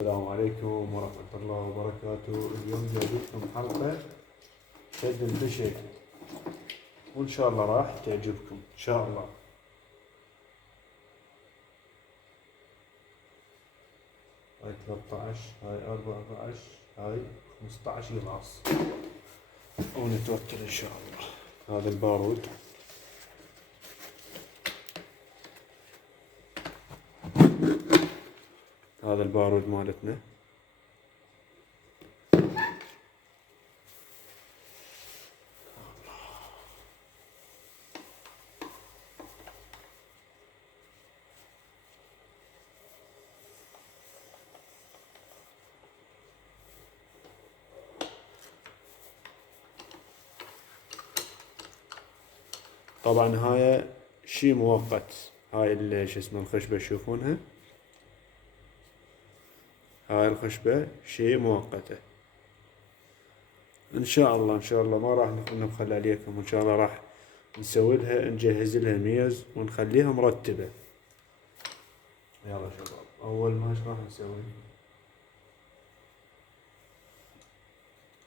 السلام عليكم ورحمة الله وبركاته. اليوم جايبلكم حلقة شد الفشل، وإن شاء الله راح تعجبكم إن شاء الله. هاي 13، هاي 14، هاي 15 قلاص، ونتوكل إن شاء الله. هذا البارود، هذا البارود مالتنا. طبعا هاي شي مؤقت، هاي شو اسمه الخشبة تشوفونها، هاي الخشبة شي مؤقتة. ان شاء الله ما راح نبخل عليكم، ان شاء الله راح نسوي لها، نجهز لها ميز ونخليها مرتبة. يلا شباب، اول ما ايش راح نسوي؟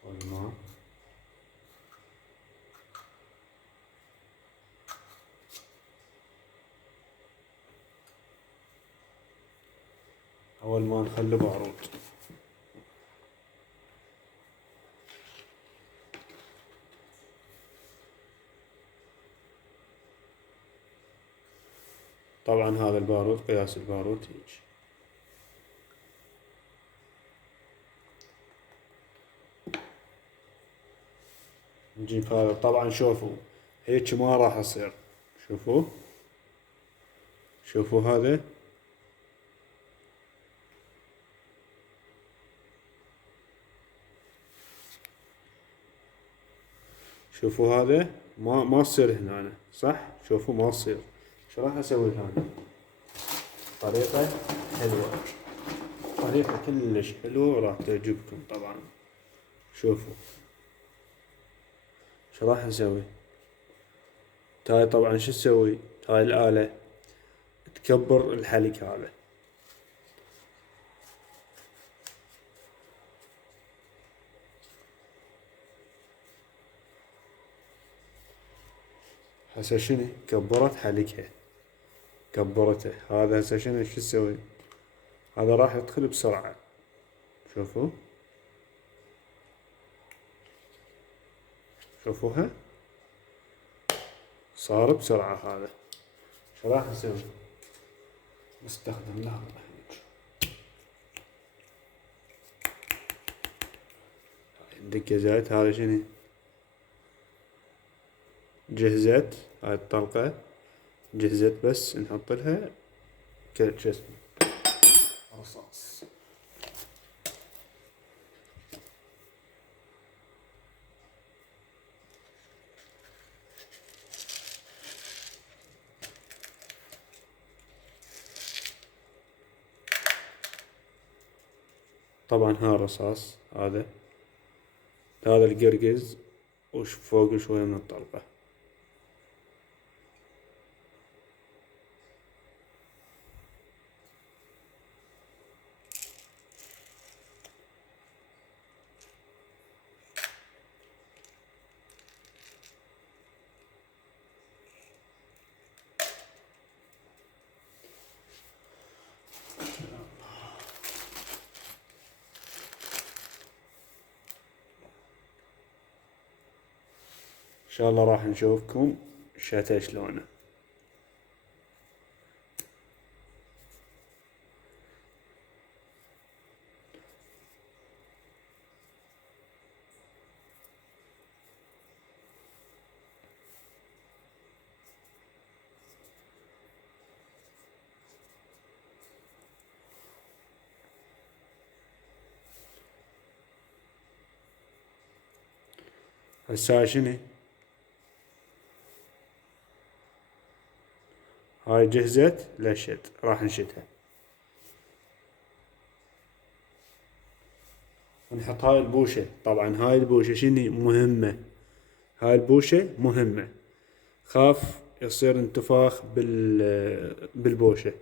الماء، اول ما نخلي عروض. طبعا هذا البارود، قياس البارود هيج. نجيب هذا، طبعا شوفوا هيك ما راح يصير. شوفوا هذا، شوفوا هذا ما تصير هنا، صح؟ شوفوا ما تصير. شو راح اسوي هنا؟ طريقة حلوة، طريقة كلش حلوة وراح تعجبكم طبعا. شوفوا شو راح نسوي. هاي طبعا شو تسوي؟ هاي الآلة تكبر الحلق هذا. هسه شنو؟ كبرت حلقها، كبرته. هذا هسه شنو شو تسوي؟ هذا راح يدخل بسرعة. شوفوها صار بسرعة. هذا شو راح نسوي؟ نستخدم لها ندق زيت. هذا شنو؟ جهزت هاي الطلقة، جهزت، بس نحط لها شو اسمه رصاص. طبعا ها الرصاص هذا القرقز، وش فوق شوية من الطلقة. ان شاء الله راح نشوفكم شتا شلونه. هسه شنو؟ هاي جهزت للشد، راح نشدها ونحط هاي البوشة. طبعا هاي البوشة شنو مهمة؟ هاي البوشة مهمة، خاف يصير انتفاخ بالبوشة.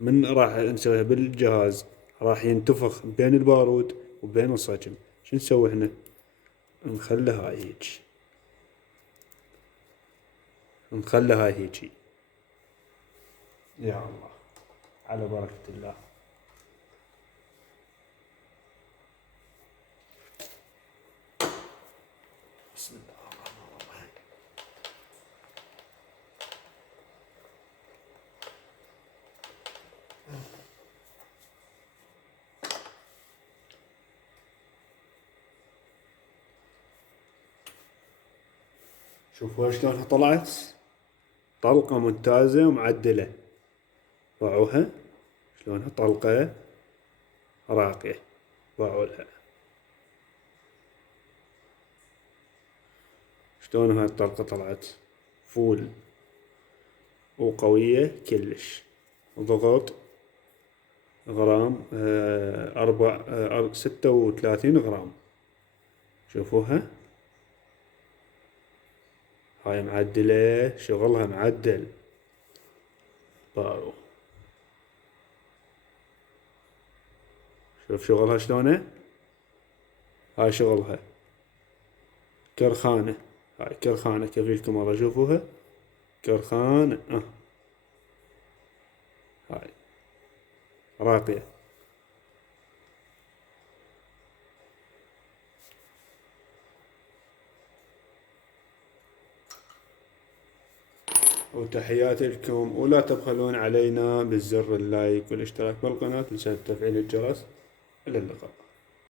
من راح نسويها بالجهاز راح ينتفخ بين البارود وبين الصجم. شو نسوي احنا؟ نخلي هاي هيج، نخلي هاي هيجي. يا الله، على بركة الله. بسم الله الرحمن الرحيم. شوفوا شلونها طلعت، طلقة ممتازة ومعدلة. باعوها شلونها طلقة راقية، باعوا لها. شلون هاي الطلقة طلعت فول وقوية كلش. ضغط غرام 36 غرام. شوفوها هاي معدلة، شغلها معدل. بارو، شوف شغلها شلونه. هاي شغلها كرخانة، هاي كرخانة كفيلكم مرة شوفوها كرخانة. هاي راقية. وتحياتي لكم، ولا تبخلون علينا بالزر اللايك والاشتراك بالقناة وتفعيل الجرس. إلى اللقاء.